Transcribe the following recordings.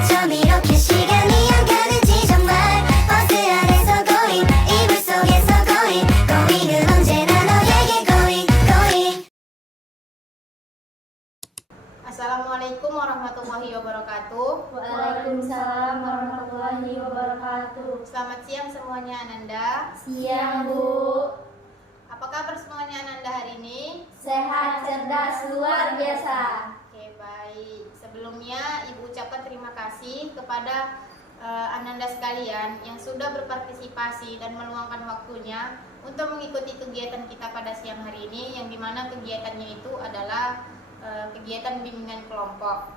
어쩜 이렇게 시간이 안 가는지 정말 버스 안에서 고잉 이불 속에서 고잉 고잉은 언제나 너에게 고잉 고잉. Assalamualaikum warahmatullahi wabarakatuh. Waalaikumsalam warahmatullahi wabarakatuh. Selamat siang semuanya Ananda. Siang Bu. Apa kabar semuanya Ananda hari ini? Sehat, cerdas, luar biasa. Oke, baik. Sebelumnya Ibu ucapkan terima kasih kepada Ananda sekalian yang sudah berpartisipasi dan meluangkan waktunya untuk mengikuti kegiatan kita pada siang hari ini, yang dimana kegiatannya itu adalah kegiatan bimbingan kelompok.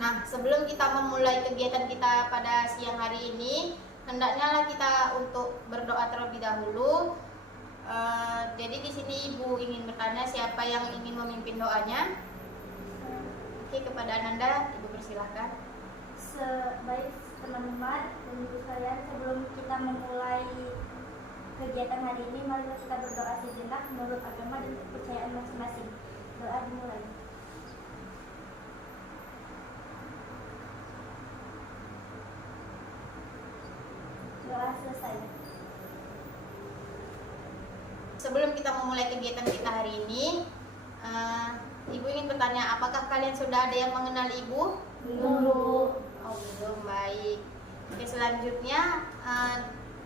Nah, sebelum kita memulai kegiatan kita pada siang hari ini, hendaknya kita untuk berdoa terlebih dahulu. Jadi di sini Ibu ingin bertanya siapa yang ingin memimpin doanya. Oke, kepada Ananda, Ibu persilahkan. Sebaik teman-teman dan ibu sekalian, sebelum kita memulai kegiatan hari ini, mari kita berdoa sejenak menurut agama dan kepercayaan masing-masing. Doa dimulai. Doa selesai. Sebelum kita memulai kegiatan kita hari ini, Ibu ingin bertanya, apakah kalian sudah ada yang mengenal Ibu? Belum. Oh, belum. Baik. Oke, selanjutnya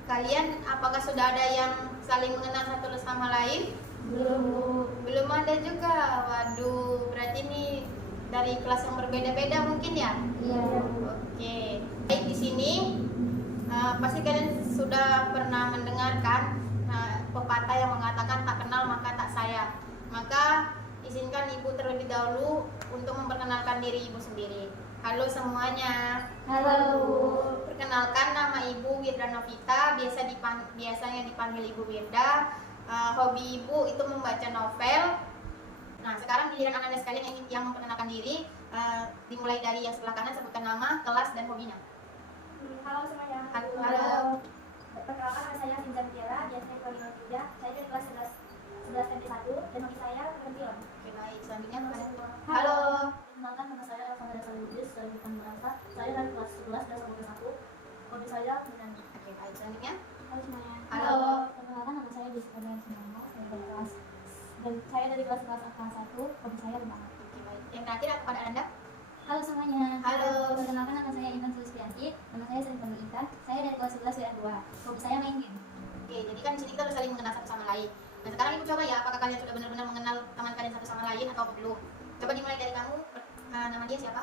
kalian apakah sudah ada yang saling mengenal satu sama lain? Belum. Belum ada juga. Waduh, berarti ini dari kelas yang berbeda-beda mungkin ya? Iya. Oke. Baik, di sini pasti kalian sudah pernah mendengarkan pepatah yang mengatakan tak kenal maka tak sayang. Maka izinkan Ibu terlebih dahulu untuk memperkenalkan diri Ibu sendiri. Halo semuanya. Halo Bu. Perkenalkan, nama Ibu Wirda Novita, biasanya dipanggil Ibu Wirda. Hobi Ibu itu membaca novel. Nah, sekarang giliran Anda sekalian yang memperkenalkan diri. Dimulai dari yang sebelah kanan, sebutkan nama, kelas, dan hobinya. Halo semuanya. Halo. Perkenalkan, nama saya Sinzan Tiara, biasanya dipanggil Novita. Saya dari kelas 11 MP1 dan hobi saya nonton film. Oke, baik. Selanjutnya Halo. Halo. Perkenalkan, nama saya Alfandra Saludis dari Bukan Merasa. Saya dari kelas 11 dan hobi 1. Hobi saya menyanyi. Oke, baik. Selanjutnya Halo semuanya. Halo. Perkenalkan, nama saya Jessica Sumarno. Saya dari kelas 1. Hobi saya berenang. Oke, baik. Yang terakhir kepada Anda. Halo semuanya. Halo. Perkenalkan, nama saya Intan Sulistianti. Nama saya sering panggil Intan. Saya dari kelas 11 WA2. Hobi saya main game. Oke, jadi kan di sini kita harus saling mengenal satu sama lain. Nah, sekarang Ibu coba ya, apakah kalian sudah benar-benar mengenal teman kalian satu sama lain atau belum? Coba dimulai dari kamu. Nama dia siapa?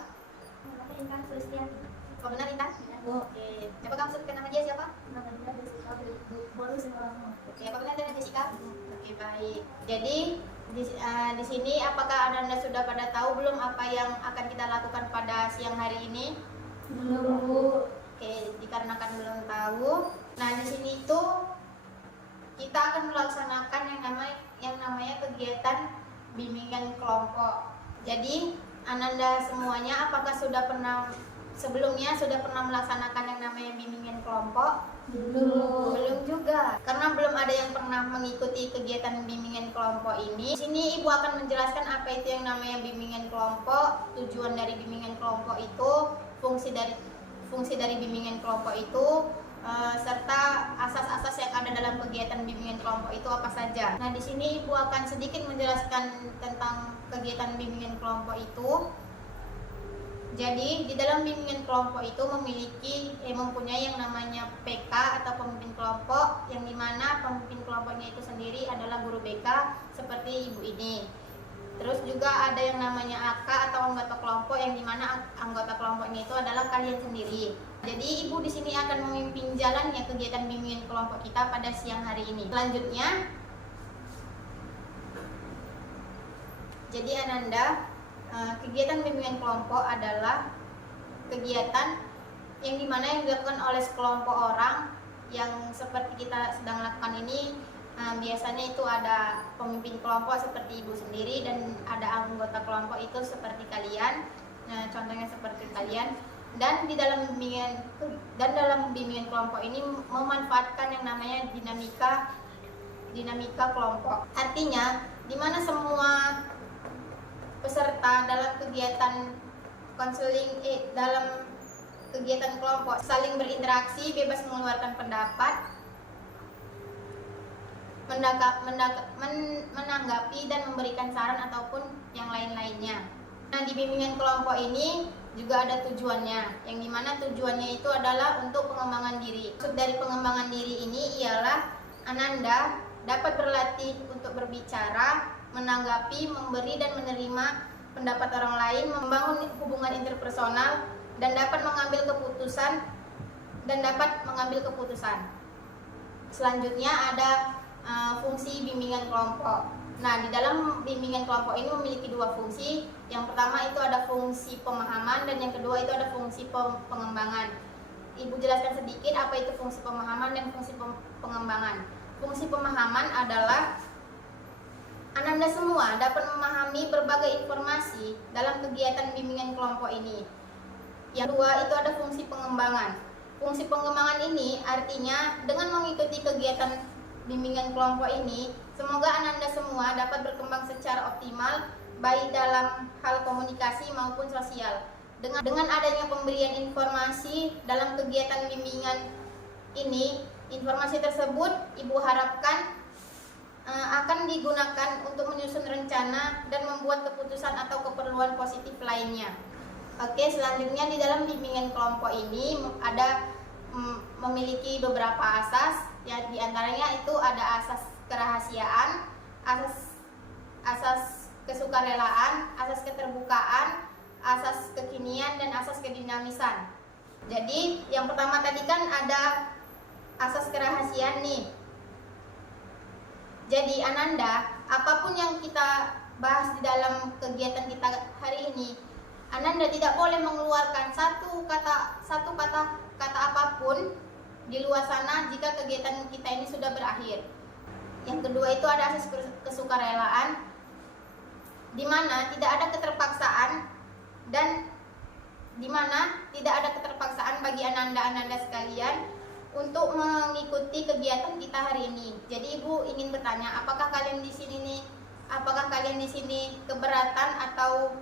Nama saya Intan Sulistianti. Oh, benar Intan? Bu. Oke, coba kamu sebutkan nama dia siapa? Nama dia Jessica baru semua. Oke, apa benar dengan Jessica? Oke, baik. Jadi di sini apakah Anda sudah pada tahu belum apa yang akan kita lakukan pada siang hari ini? Belum Bu. Oke, dikarenakan belum tahu. Nah, di sini itu kita akan melaksanakan yang namanya kegiatan bimbingan kelompok. Jadi, Ananda semuanya apakah sebelumnya sudah pernah melaksanakan yang namanya bimbingan kelompok? Belum. Belum juga, karena belum ada yang pernah mengikuti kegiatan bimbingan kelompok ini. Di sini Ibu akan menjelaskan apa itu yang namanya bimbingan kelompok, tujuan dari bimbingan kelompok itu, fungsi dari bimbingan kelompok itu, serta asas-asas yang ada dalam kegiatan bimbingan kelompok itu apa saja. Nah, di sini Ibu akan sedikit menjelaskan tentang kegiatan bimbingan kelompok itu. Jadi, di dalam bimbingan kelompok itu mempunyai yang namanya PK atau pemimpin kelompok, yang dimana pemimpin kelompoknya itu sendiri adalah guru BK seperti Ibu ini. Terus juga ada yang namanya AK atau anggota kelompok, yang dimana anggota kelompoknya itu adalah kalian sendiri. Jadi Ibu di sini akan memimpin jalannya kegiatan bimbingan kelompok kita pada siang hari ini. Selanjutnya, jadi Ananda, kegiatan bimbingan kelompok adalah kegiatan yang dimana yang dilakukan oleh sekelompok orang yang seperti kita sedang lakukan ini. Biasanya itu ada pemimpin kelompok seperti Ibu sendiri dan ada anggota kelompok itu seperti kalian. Nah, contohnya seperti kalian. Dan dalam bimbingan kelompok ini memanfaatkan yang namanya dinamika kelompok. Artinya, di mana semua peserta dalam kegiatan konseling dalam kegiatan kelompok, saling berinteraksi, bebas mengeluarkan pendapat, menanggapi dan memberikan saran ataupun yang lain-lainnya. Nah, di bimbingan kelompok ini juga ada tujuannya, yang dimana tujuannya itu adalah untuk pengembangan diri. Maksud dari pengembangan diri ini ialah Ananda dapat berlatih untuk berbicara, menanggapi, memberi dan menerima pendapat orang lain, membangun hubungan interpersonal, dan dapat mengambil keputusan. Selanjutnya ada fungsi bimbingan kelompok. Nah, di dalam bimbingan kelompok ini memiliki dua fungsi. Yang pertama itu ada fungsi pemahaman dan yang kedua itu ada fungsi pengembangan. Ibu jelaskan sedikit apa itu fungsi pemahaman dan fungsi pengembangan. Fungsi pemahaman adalah Ananda semua dapat memahami berbagai informasi dalam kegiatan bimbingan kelompok ini. Yang kedua itu ada fungsi pengembangan. Fungsi pengembangan ini artinya dengan mengikuti kegiatan bimbingan kelompok ini, semoga Ananda semua dapat berkembang secara optimal baik dalam hal komunikasi maupun sosial. Dengan adanya pemberian informasi dalam kegiatan bimbingan ini, informasi tersebut Ibu harapkan akan digunakan untuk menyusun rencana dan membuat keputusan atau keperluan positif lainnya. Oke, selanjutnya di dalam bimbingan kelompok ini ada memiliki beberapa asas, ya, diantaranya itu ada asas kerahasiaan, asas kesukarelaan, asas keterbukaan, asas kekinian, dan asas kedinamisan. Jadi yang pertama tadi kan ada asas kerahasiaan nih. Jadi Ananda, apapun yang kita bahas di dalam kegiatan kita hari ini, Ananda tidak boleh mengeluarkan satu kata apapun di luar sana jika kegiatan kita ini sudah berakhir. Yang kedua itu ada asas kesukarelaan, di mana tidak ada keterpaksaan dan di mana tidak ada keterpaksaan bagi Ananda sekalian untuk mengikuti kegiatan kita hari ini. Jadi Ibu ingin bertanya, apakah kalian di sini keberatan atau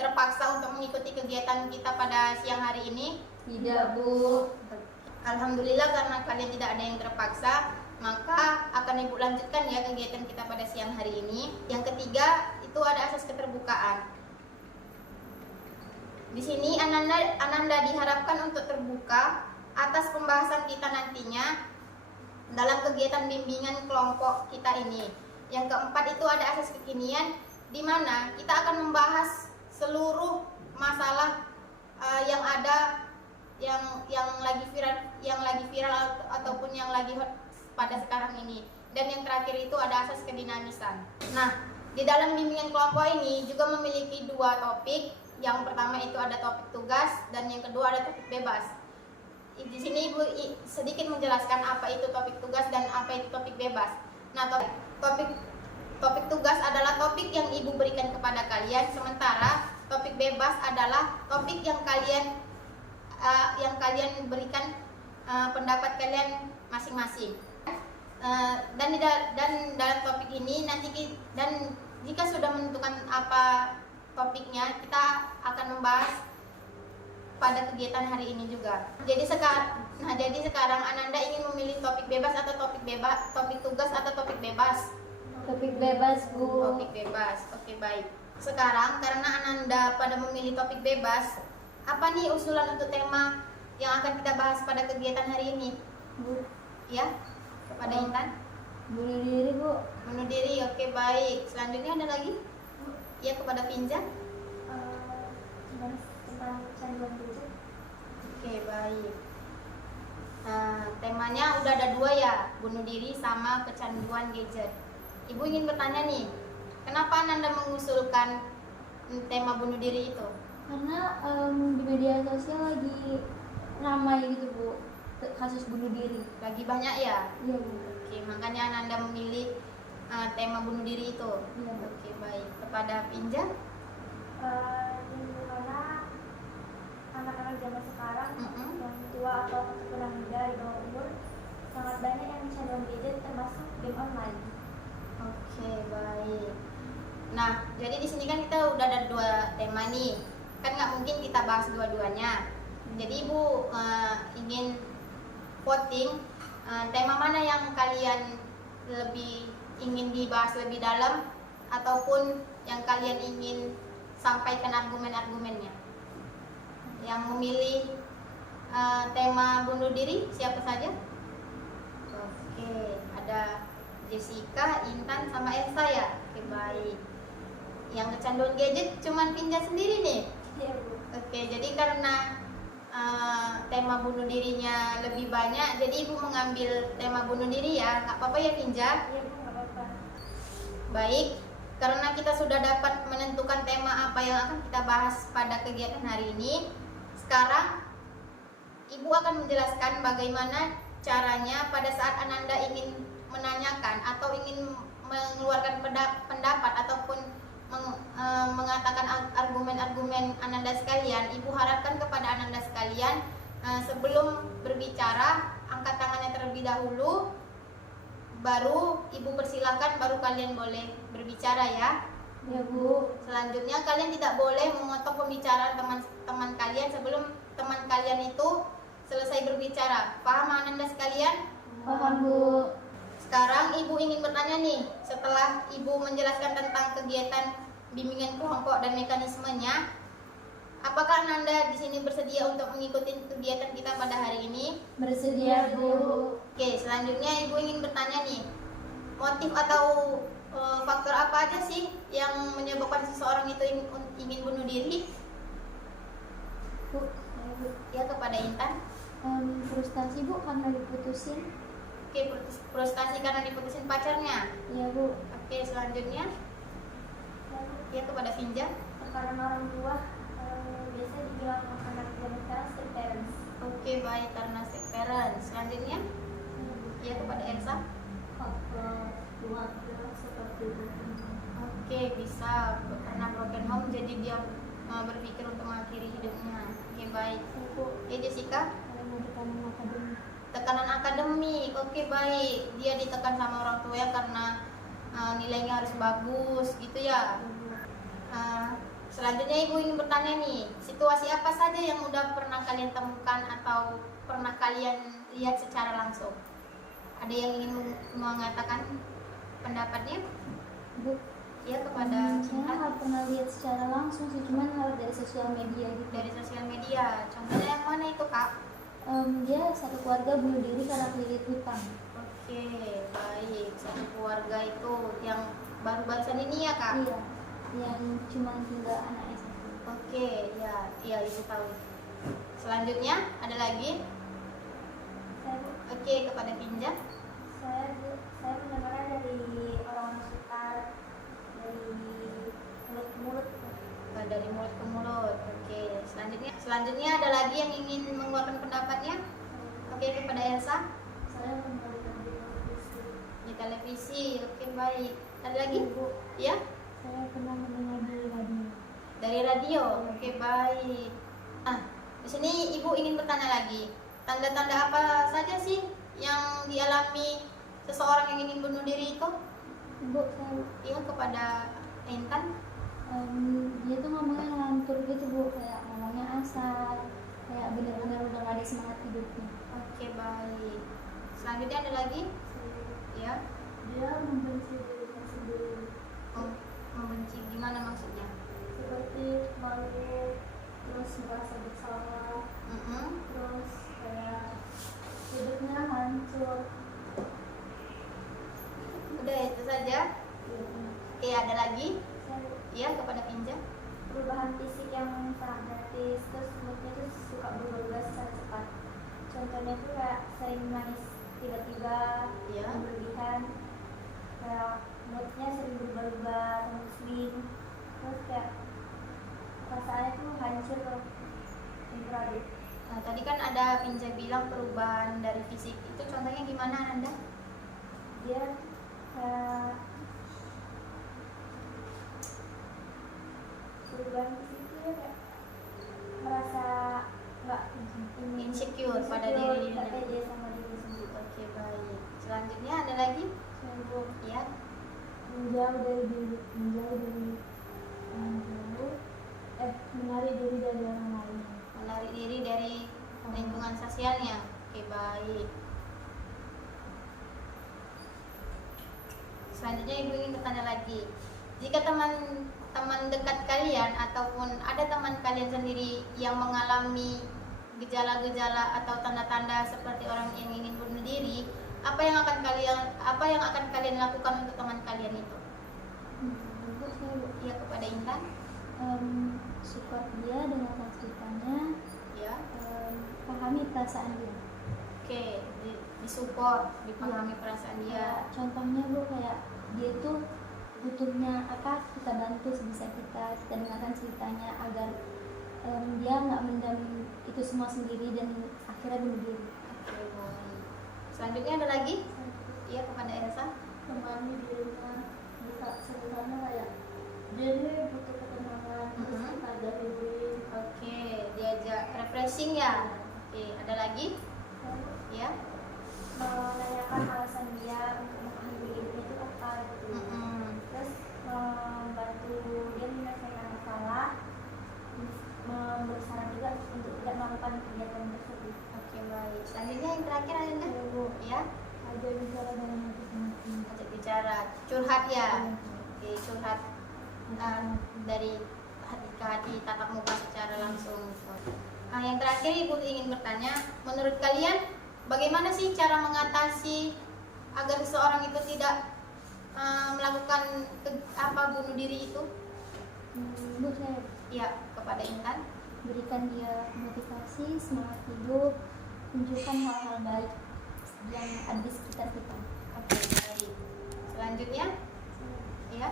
terpaksa untuk mengikuti kegiatan kita pada siang hari ini? Tidak, Bu. Alhamdulillah, karena kalian tidak ada yang terpaksa, maka akan Ibu lanjutkan ya kegiatan kita pada siang hari ini. Yang ketiga itu ada asas keterbukaan. Di sini Ananda diharapkan untuk terbuka atas pembahasan kita nantinya dalam kegiatan bimbingan kelompok kita ini. Yang keempat itu ada asas kekinian, di mana kita akan membahas seluruh masalah yang ada yang lagi viral ataupun yang lagi hot pada sekarang ini. Dan yang terakhir itu ada asas kedinamisan. Nah, di dalam bimbingan kelompok ini juga memiliki dua topik. Yang pertama itu ada topik tugas dan yang kedua ada topik bebas. Di sini Ibu sedikit menjelaskan apa itu topik tugas dan apa itu topik bebas. Nah, topik tugas adalah topik yang Ibu berikan kepada kalian, sementara topik bebas adalah topik yang kalian berikan pendapat kalian masing-masing. Dan dalam topik ini dan jika sudah menentukan apa topiknya, kita akan membahas pada kegiatan hari ini juga. Jadi sekarang Ananda ingin memilih topik bebas atau topik tugas atau topik bebas? Topik bebas, Bu. Topik bebas. Oke, baik. Sekarang karena Ananda pada memilih topik bebas, apa nih usulan untuk tema yang akan kita bahas pada kegiatan hari ini? Bu. Ya, kepada Intan. Bunuh diri, Bu. Bunuh diri. Oke, baik. Selanjutnya ada lagi? Ya, kepada Pinja. Tentang kecanduan gadget. Oke, baik. Nah, temanya udah ada dua ya, bunuh diri sama kecanduan gadget. Ibu ingin bertanya nih, kenapa Ananda mengusulkan tema bunuh diri itu? Karena di media sosial lagi ramai gitu, Bu, kasus bunuh diri. Lagi banyak ya? Iya, Bu. Oke, makanya Ananda memilih tema bunuh diri itu. Iya, Bu. Oke, baik. Kepada Pinja? Karena anak-anak zaman sekarang yang tua ataupun yang muda di bawah umur sangat banyak yang kecanduan gadget, termasuk game online. Oke, baik. Nah, jadi di sini kan kita udah ada dua tema nih. Kan nggak mungkin kita bahas dua-duanya. Jadi Ibu ingin voting tema mana yang kalian lebih ingin dibahas lebih dalam, ataupun yang kalian ingin sampaikan argumen-argumennya. Yang memilih tema bunuh diri siapa saja? Oke, ada Jessica, Intan, sama Elsa ya. Oke, baik. Yang kecanduan gadget cuman Pinja sendiri nih. Iya, Bu. Oke, jadi karena tema bunuh dirinya lebih banyak, jadi Ibu mengambil tema bunuh diri ya. Nggak apa-apa ya Pinja? Iya, Bu, nggak apa-apa. Baik, karena kita sudah dapat menentukan tema apa yang akan kita bahas pada kegiatan hari ini, sekarang Ibu akan menjelaskan bagaimana caranya pada saat Ananda ingin menanyakan atau ingin mengeluarkan pendapat ataupun mengatakan argumen-argumen Ananda sekalian. Ibu harapkan kepada Ananda sekalian, sebelum berbicara angkat tangannya terlebih dahulu, baru Ibu persilakan, baru kalian boleh berbicara ya. Ya, Bu. Selanjutnya kalian tidak boleh memotong pembicaraan teman-teman kalian sebelum teman kalian itu selesai berbicara. Paham Ananda sekalian? Paham, Bu. Sekarang Ibu ingin bertanya nih, setelah Ibu menjelaskan tentang kegiatan bimbingan kelompok dan mekanismenya, apakah Ananda di sini bersedia untuk mengikuti kegiatan kita pada hari ini? Bersedia, Bu. Oke, selanjutnya Ibu ingin bertanya nih, motif atau faktor apa aja sih yang menyebabkan seseorang itu ingin bunuh diri? Bu, Ya, kepada Intan. frustasi, Bu, karena diputusin. Oke, frustasi karena diputusin pacarnya. Iya, Bu. Oke, selanjutnya ya kepada Finja. Tekanan orang tua, biasa dibilang anak zaman sekarang strict parents. Oke, baik, karena strict parents. Selanjutnya ya kepada Elsa. Faktor keluarga seperti broken home. Oke, bisa karena broken home jadi dia berpikir untuk mengakhiri hidupnya. Oke, baik. Ya, Jessica. Tekanan akademik. Tekanan akademik. Oke, baik. Dia ditekan sama orang tua ya karena nilainya harus bagus gitu ya. Selanjutnya Ibu ingin bertanya nih, situasi apa saja yang udah pernah kalian temukan atau pernah kalian lihat secara langsung? Ada yang ingin mengatakan pendapatnya? Bu, Ya, kepada saya Intan. nggak pernah lihat secara langsung sih, cuman lewat dari sosial media gitu. Dari sosial media. Contohnya yang mana itu, Kak? Dia satu keluarga bunuh diri karena kredit hutang. Oke, baik. Satu keluarga itu yang baru-barusan ini ya, Kak? Iya, yang cuma tinggal anaknya satu. Oke, ya, iya Ibu tahu. Selanjutnya ada lagi? Oke, kepada Pinja. Saya mendengarnya dari orang sekitar, dari mulut ke mulut. Dari mulut ke mulut. Oke, selanjutnya ada lagi yang ingin mengeluarkan pendapatnya? Oke, kepada Elsa. Saya mendengar di televisi. Di televisi. Oke, baik. Ada lagi? Bu, Ya, saya pernah mendengar di radio. dari radio. Oke, baik. Di sini Ibu ingin bertanya lagi. Tanda-tanda apa saja sih yang dialami seseorang yang ingin bunuh diri itu? Bu, saya Iya, kepada Intan. dia tuh ngomongnya ngantur gitu, Bu, kayak ngomongnya asal, kayak bener-bener udah gak ada semangat hidupnya. Oke, baik. Selanjutnya ada lagi? Ya. Dia membenci dirinya sendiri, Membenci gimana maksudnya? seperti malu, terus merasa bersalah, terus kayak hidupnya hancur. Udah itu saja. Oke, ada lagi? Iya, kepada Pinja. Perubahan fisik yang sangat drastis, terus moodnya tuh suka berubah-ubah secara cepat. Contohnya tuh kayak sering nangis tiba-tiba, Iya. yang berlebihan, kayak moodnya sering berubah-ubah, mood swing, terus kayak perasaannya tuh hancur loh, temporary. Nah, tadi kan ada Pinja bilang perubahan dari fisik. Itu contohnya gimana, Anda? Dia kayak perubahan fisik tuh dia kayak merasa nggak Insecure pada diri nggak sendiri. pede sama diri sendiri. Oke, baik. Selanjutnya ada lagi? Sungguh Ya. menjauh dari orang jauh, menarik diri dari orang lain. Menarik menarik diri dari lingkungan sosialnya. Oke, baik. Selanjutnya ibu ingin bertanya lagi, jika teman dekat kalian ataupun ada teman kalian sendiri yang mengalami gejala-gejala atau tanda-tanda seperti orang yang ingin bunuh diri, apa yang akan kalian lakukan untuk teman kalian itu? Ya, kepada Intan. Support dia dengan ceritanya, Ya. pahami perasaan dia. Oke, disupport, dipahami perasaan dia. Contohnya Bu, kayak dia tuh butuhnya apa, kita bantu sebisa kita dengarkan ceritanya agar dia nggak mendam itu semua sendiri dan akhirnya bunuh diri. Oke, baik. Selanjutnya ada lagi? Iya, kepada Elsa. Temani dirinya, bisa ceritanya kayak dia nih butuh ketenangan, terus Mhm. kita jadiin. Oke, diajak refreshing ya. Oke, ada lagi? Ya. Menanyakan alasan dia untuk mengambil hidupnya itu apa gitu. Mm-mm. Terus membantu dia menyelesaikan masalah, memberi juga untuk tidak melakukan kegiatan tersebut. Oke, baik. Selanjutnya yang terakhir ada nggak? Ya, Ada bicara dalam hati sendiri. ajak bicara, curhat ya. Oke, curhat dari hati ke hati, tatap muka secara langsung. Nah, yang terakhir ibu ingin bertanya, menurut kalian bagaimana sih cara mengatasi agar seseorang itu tidak melakukan bunuh diri itu? Bu, saya Ya, kepada Intan. berikan dia motivasi, semangat hidup, tunjukkan hal-hal baik yang ada di sekitar kita. Oke, baik. Selanjutnya, ya.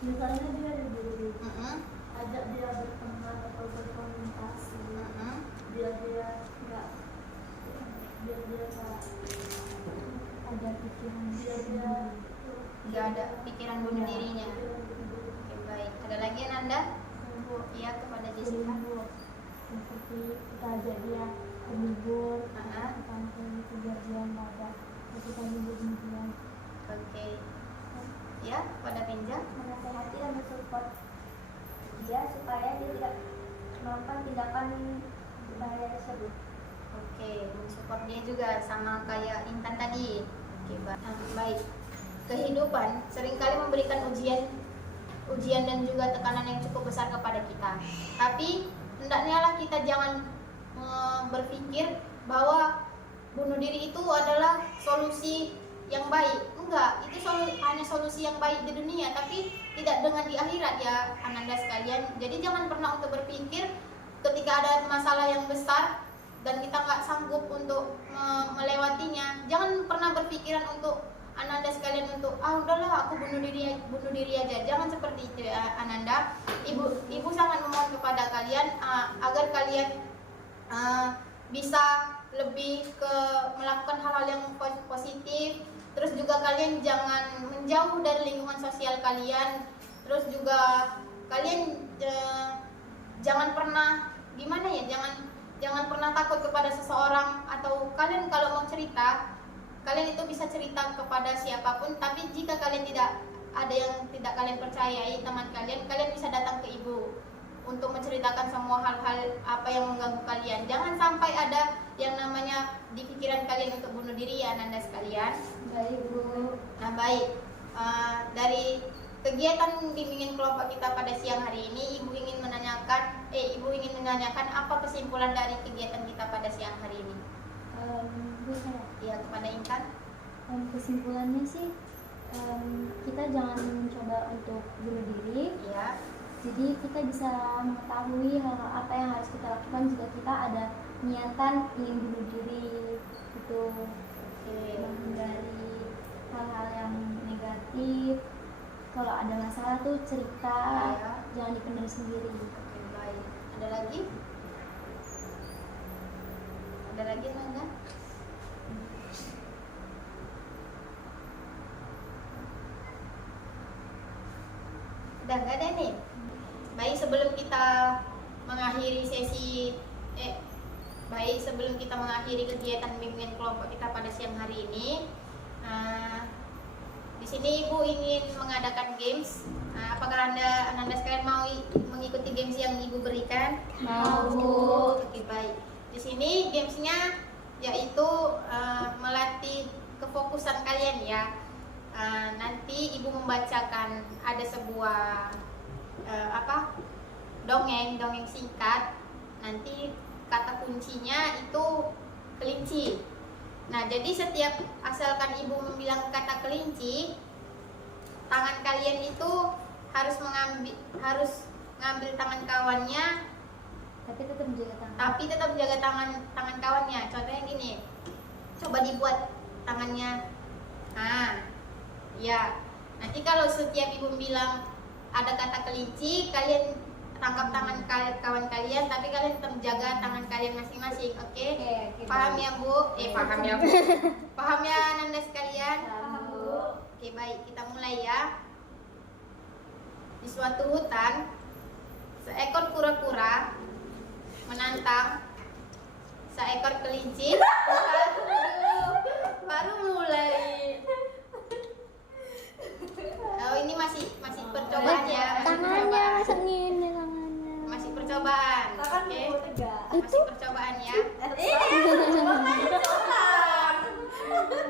Misalnya dia diburu, Mm-mm. ajak dia berteman atau berkomunikasi, Mm-mm. biar dia nggak ada pikiran, biar dia Nggak ada pikiran bunuh dirinya. Oke, baik. Ada lagi Ananda? Iya, kepada Jessica. seperti kita ajak dia berlibur, Aha. ke kampung, biar dia nggak ada ketika libur kemudian Oke. Ya, kepada Pinja. menasehati dan mensupport dia supaya dia tidak melakukan tindakan berbahaya tersebut. Oke, mensupport dia juga sama kayak Intan tadi. Oke, baik. Kehidupan seringkali memberikan ujian dan juga tekanan yang cukup besar kepada kita. Tapi hendaknya lah kita jangan berpikir bahwa bunuh diri itu adalah solusi yang baik. Enggak, itu hanya solusi yang baik di dunia, tapi tidak dengan di akhirat ya Ananda sekalian. Jadi jangan pernah untuk berpikir ketika ada masalah yang besar dan kita nggak sanggup untuk melewatinya, jangan pernah berpikiran untuk Ananda sekalian untuk udahlah aku bunuh diri aja. Jangan seperti itu ya Ananda. Ibu sangat memohon kepada kalian agar kalian bisa lebih ke melakukan hal-hal yang positif. Terus juga kalian jangan menjauh dari lingkungan sosial kalian. Terus juga kalian jangan pernah jangan pernah takut kepada seseorang, atau kalian kalau mau cerita, kalian itu bisa cerita kepada siapapun. Tapi jika kalian tidak ada yang tidak kalian percayai, teman kalian bisa datang ke ibu untuk menceritakan semua hal-hal apa yang mengganggu kalian. Jangan sampai ada yang namanya di pikiran kalian untuk bunuh diri ya Nanda sekalian. Baik Bu. Nah, baik. Dari kegiatan bimbingan kelompok kita pada siang hari ini, ibu ingin menanyakan apa kesimpulan dari kegiatan kita pada siang hari ini? Bu, saya Ya, kepada Intan. kesimpulannya sih kita jangan mencoba untuk bunuh diri. Ya. Jadi kita bisa mengetahui hal-hal apa yang harus kita lakukan jika kita ada niatan ingin bunuh diri, itu menghindari hal-hal yang negatif. Kalau ada masalah tuh cerita, Ya. jangan dipendam sendiri. Oke, baik. Ada lagi? Ada lagi Nanda? Udah nggak ada nih. Baik, sebelum kita mengakhiri sebelum kita mengakhiri kegiatan bimbingan kelompok kita pada siang hari ini, Di sini Ibu ingin mengadakan games. Nah, apakah Ananda sekalian mau mengikuti games yang Ibu berikan? Mau, Bu. Oke, baik. Di sini gamesnya yaitu melatih kefokusan kalian ya. Nanti Ibu membacakan ada sebuah dongeng singkat. Nanti kata kuncinya itu kelinci. Nah, jadi setiap asalkan Ibu membilang kata kelinci, tangan kalian itu harus ngambil tangan kawannya, Tapi tetap menjaga tangan. tapi tetap jaga tangan kawannya. Contohnya gini, coba dibuat tangannya. Nah, ya. Nanti kalau setiap Ibu bilang ada kata kelinci, kalian tangkap tangan kawan kalian, tapi kalian tetap jaga tangan kalian masing-masing. Oke? Oke, Paham baik. ya, Bu? Paham ya, Bu. Paham ya, Nanda sekalian? Paham, Bu. Oke, baik. Kita mulai ya. Di suatu hutan, seekor kura-kura menantang seekor kelinci. Baru mulai. Oh, ini masih percobaan ya. Tangannya sengin ya tangannya. Masih percobaan. Oke. Masih percobaan ya.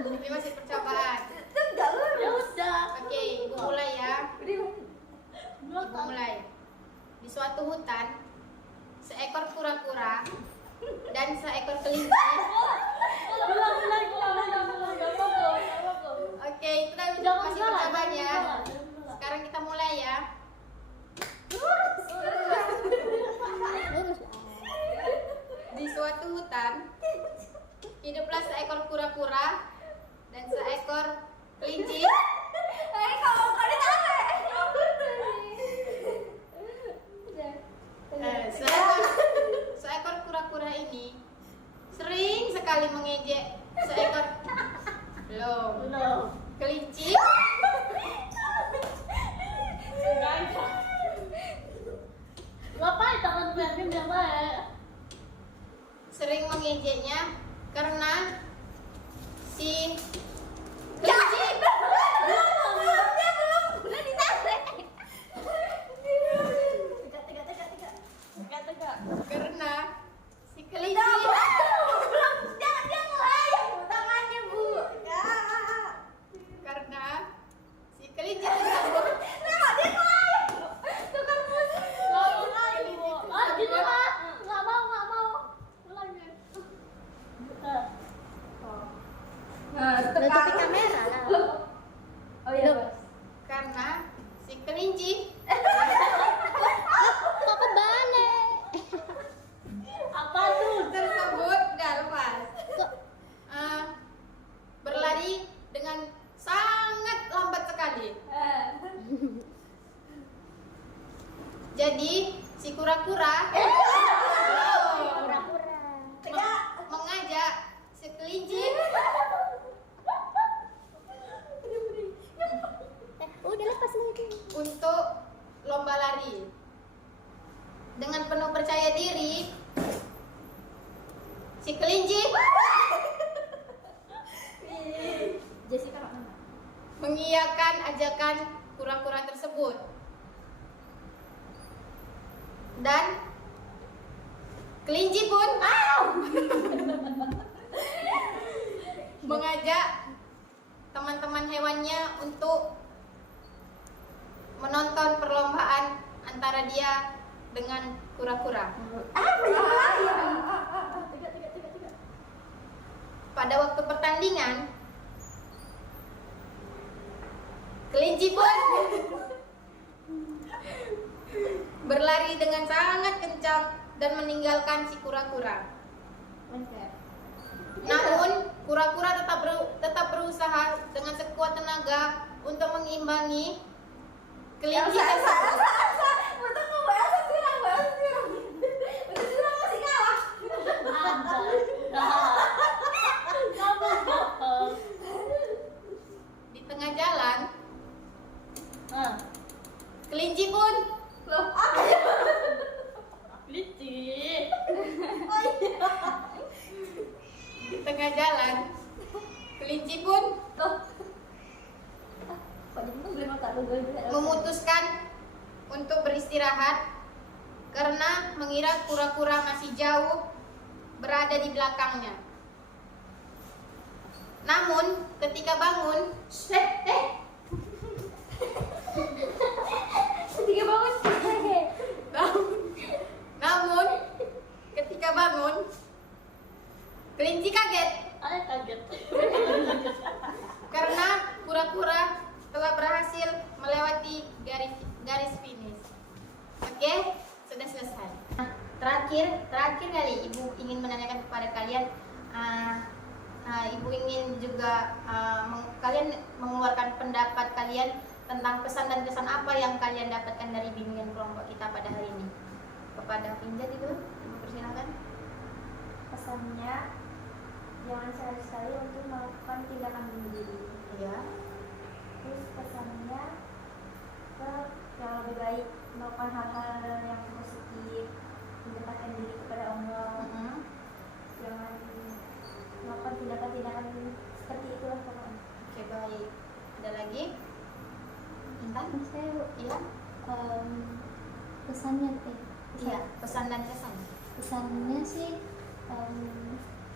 Ini masih percobaan. Ya udah. Oke, Ibu mulai ya. Ibu mulai. Di suatu hutan, seekor kura-kura dan seekor kelinci. Oke, itu masih percobaan ya. Sekarang kita mulai ya. Di suatu hutan, hiduplah seekor kura-kura dan seekor kelinci. Seekor kura-kura ini sering sekali mengejek seekor kelinci. Ngapain tangan gue yakin dia baik? Sering mengejeknya karena si kelinci karena si kelinci karena si kelinci tersebut Tutupi kamera lah. Oh iya, Bos. karena si kelinci Kok kebalik? Apa tuh? tersebut dah lepas Kok berlari dengan sangat lambat sekali. Jadi si kura-kura pura-pura. mengajak si kelinci Udah lepas lagi. untuk lomba lari. Dengan penuh percaya diri, si kelinci Jessica mana? mengiyakan ajakan kura-kura tersebut. Dan kelinci pun mengajak teman-teman hewannya untuk menonton perlombaan antara dia dengan kura-kura. Pada waktu pertandingan, kelinci pun berlari dengan sangat kencang dan meninggalkan si kura-kura. Namun, kura-kura tetap berusaha dengan sekuat tenaga untuk mengimbangi kelinci tersebut. Di tengah jalan, kelinci pun di tengah jalan, kelinci pun memutuskan untuk beristirahat karena mengira kura-kura masih jauh berada di belakangnya. Namun ketika bangun, namun ketika bangun, kelinci kaget karena kura-kura telah berhasil melewati garis finish. Oke, sudah selesai. Nah, terakhir kali Ibu ingin menanyakan kepada kalian, Ibu ingin juga kalian mengeluarkan pendapat kalian tentang pesan dan kesan apa yang kalian dapatkan dari bimbingan kelompok kita pada hari ini. Kepada Pinja dulu, Ibu persilakan. Pesannya, jangan sekali-sekali untuk melakukan tindakan bunuh diri. Iya. Terus pesannya yang lebih baik melakukan hal-hal yang positif, mendekatkan diri kepada Allah. Jangan melakukan tindakan-tindakan seperti itulah pokoknya. Oke, baik. Ada lagi? Intan? Saya Iya. pesannya teh. Iya, pesan dan kesan. Pesannya sih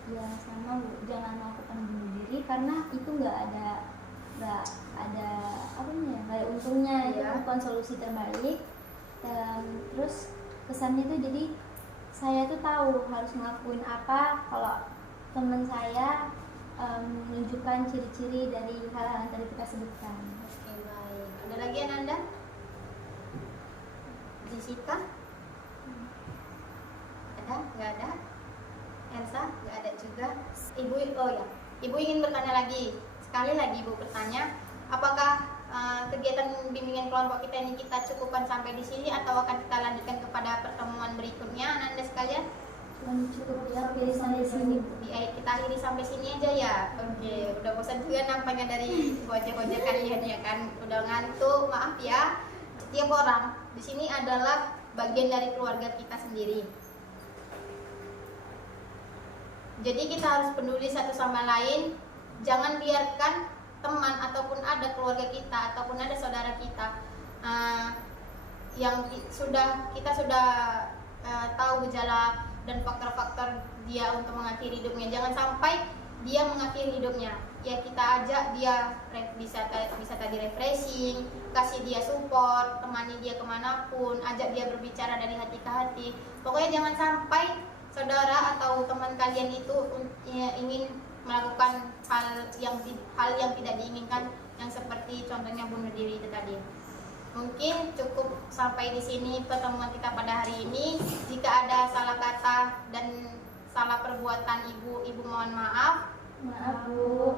ya sama Bu, jangan melakukan bunuh diri karena itu nggak ada apa ya, nggak ada untungnya. Itu Iya. bukan solusi terbaik. Dan terus kesannya tuh jadi saya tuh tahu harus ngelakuin apa kalau teman saya menunjukkan ciri-ciri dari hal-hal yang tadi kita sebutkan. Oke, baik. Ada lagi Ananda? Jessica? Ada? Nggak ada? Elsa? Nggak ada juga. Ibu, oh ya, Ibu ingin bertanya lagi. Sekali lagi Ibu bertanya, apakah kegiatan bimbingan kelompok kita ini kita cukupkan sampai di sini atau akan kita lanjutkan kepada pertemuan berikutnya, Ananda sekalian? Cukup ya, pilih sampai sini Bu. Kita akhiri sampai sini aja ya. Oke, udah bosan juga nampaknya dari wajah-wajah kalian ya kan. Udah ngantuk, maaf ya. Setiap orang di sini adalah bagian dari keluarga kita sendiri. Jadi kita harus peduli satu sama lain. Jangan biarkan teman ataupun ada keluarga kita ataupun ada saudara kita yang kita sudah tahu gejala dan faktor-faktor dia untuk mengakhiri hidupnya. Jangan sampai dia mengakhiri hidupnya. Ya kita ajak dia bisa tadi refreshing, kasih dia support, temani dia kemanapun, ajak dia berbicara dari hati ke hati. Pokoknya jangan sampai saudara atau teman kalian itu ingin melakukan hal yang tidak diinginkan, yang seperti contohnya bunuh diri itu tadi. Mungkin cukup sampai di sini pertemuan kita pada hari ini. Jika ada salah kata dan salah perbuatan Ibu mohon maaf. Maaf Bu.